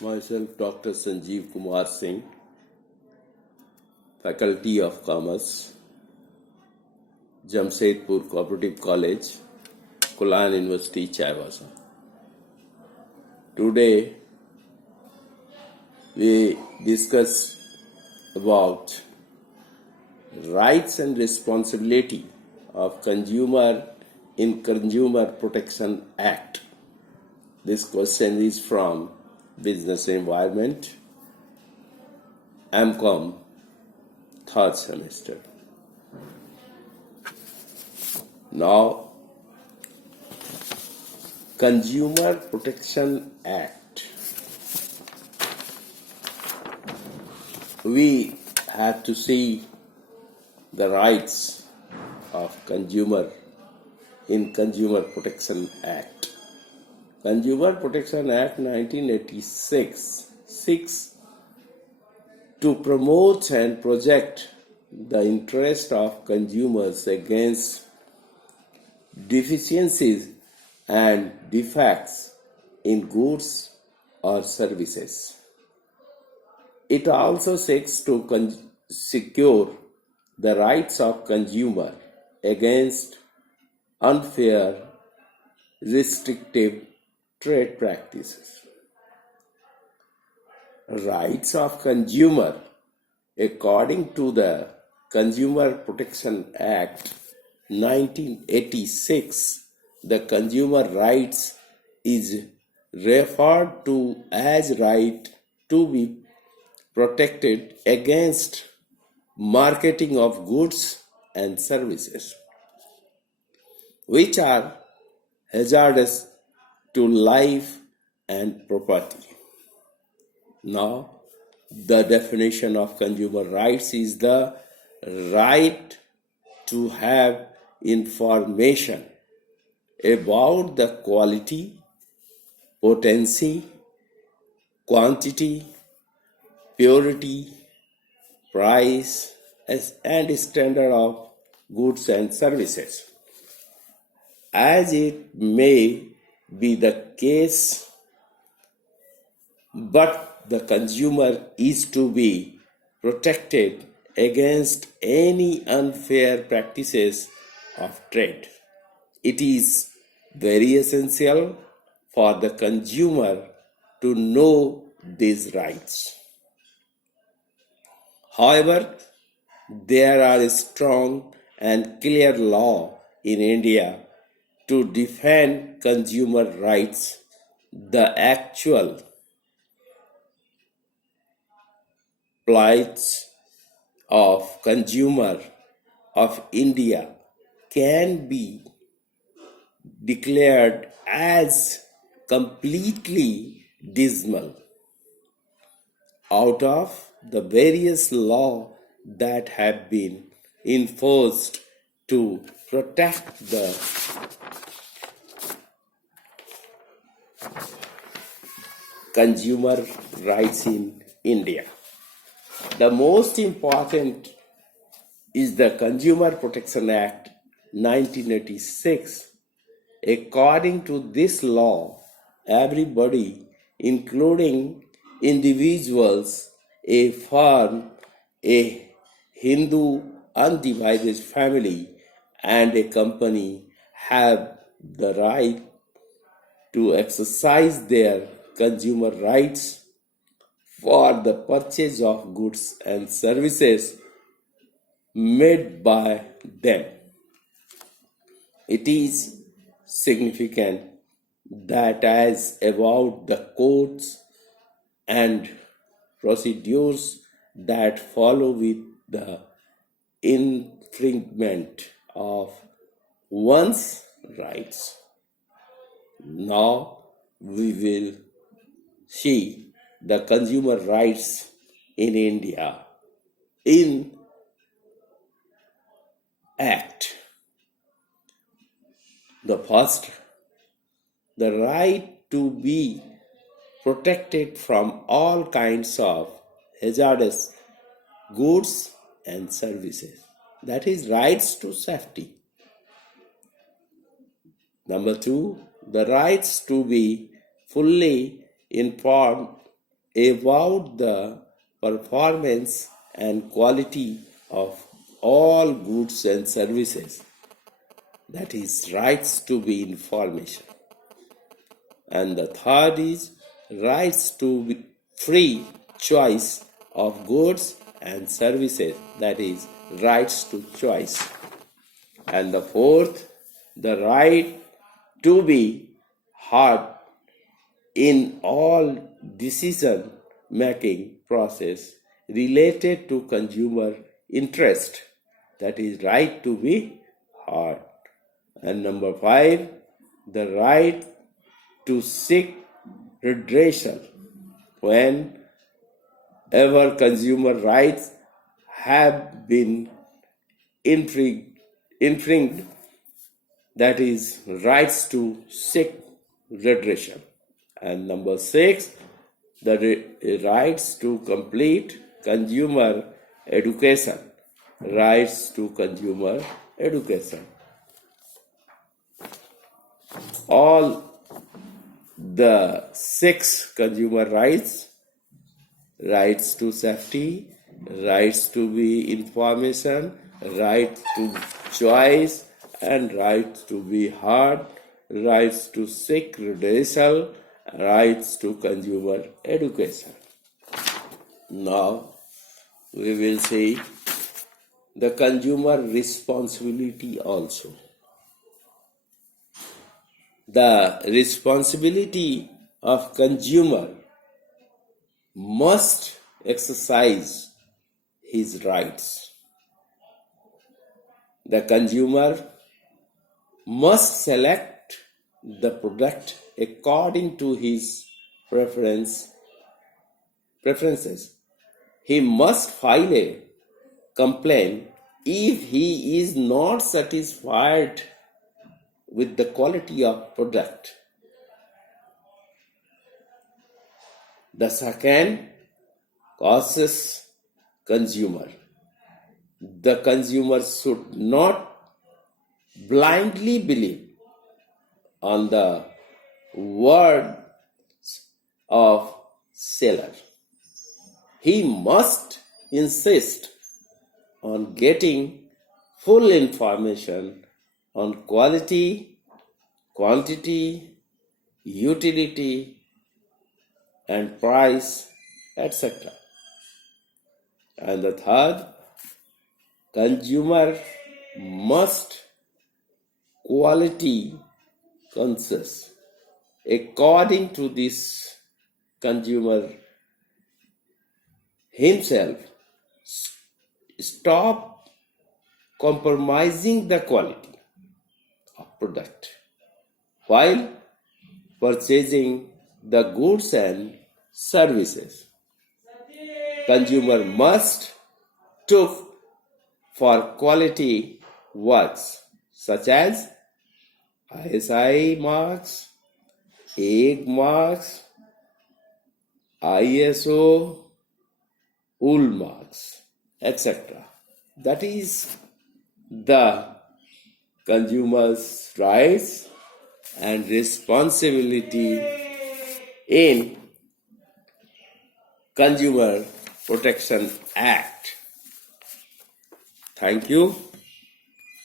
Myself, Dr. Sanjeev Kumar Singh, Faculty of Commerce, Jamshedpur Cooperative College, Kulan University, Chaivasa. Today, we discuss about rights and responsibility of consumer in Consumer Protection Act. This question is from Business Environment, AMCOM, third semester. Now, Consumer Protection Act. We have to see the rights of consumer in Consumer Protection Act. Consumer Protection Act 1986 seeks to promote and protect the interest of consumers against deficiencies and defects in goods or services. It also seeks to secure the rights of consumer against unfair, restrictive trade practices. Rights of consumer, according to the Consumer Protection Act 1986, the consumer rights is referred to as right to be protected against marketing of goods and services which are hazardous to life and property. Now, the definition of consumer rights is the right to have information about the quality, potency, quantity, purity, price, and standard of goods and services. As it may be the case, but the consumer is to be protected against any unfair practices of trade. It is very essential for the consumer to know these rights. However, there are strong and clear law in India to defend consumer rights. The actual plights of consumer of India can be declared as completely dismal out of the various laws that have been enforced to protect the consumer rights in India. The most important is the Consumer Protection Act 1986. According to this law, everybody, including individuals, a firm, a Hindu undivided family, and a company have the right to exercise their consumer rights for the purchase of goods and services made by them. It is significant that as about the courts and procedures that follow with the infringement of one's rights. Now we will see the consumer rights in India in Act. The first, the right to be protected from all kinds of hazardous goods and services. That is rights to safety. Number two, the rights to be fully informed about the performance and quality of all goods and services. That is rights to be information. And the third is rights to be free choice of goods and services. That is rights to choice. And the fourth, the right to be heard in all decision making process related to consumer interest. That is right to be heard. And number five, the right to seek redressal whenever consumer rights have been infringed, that is rights to seek redressal. And number six, the rights to complete consumer education. Rights to consumer education. All the six consumer rights: rights to safety, rights to be information, right to choice, and rights to be heard, rights to seek redressal, rights to consumer education. Now we will see the consumer responsibility also. The responsibility of consumer must exercise his rights. The consumer must select the product according to his preferences. He must file a complaint if he is not satisfied with the quality of product. The second, cautious consumer. The consumer should not blindly believe on the word of seller. He must insist on getting full information on quality, quantity, utility, and price, etc. And the third, consumer must quality conscious. According to this, consumer himself stop compromising the quality of product while purchasing the goods and services. Consumer must look for quality works such as ISI marks, egg marks, ISO, wool marks, etc. That is the consumer's rights and responsibility in Consumer Protection Act. Thank you.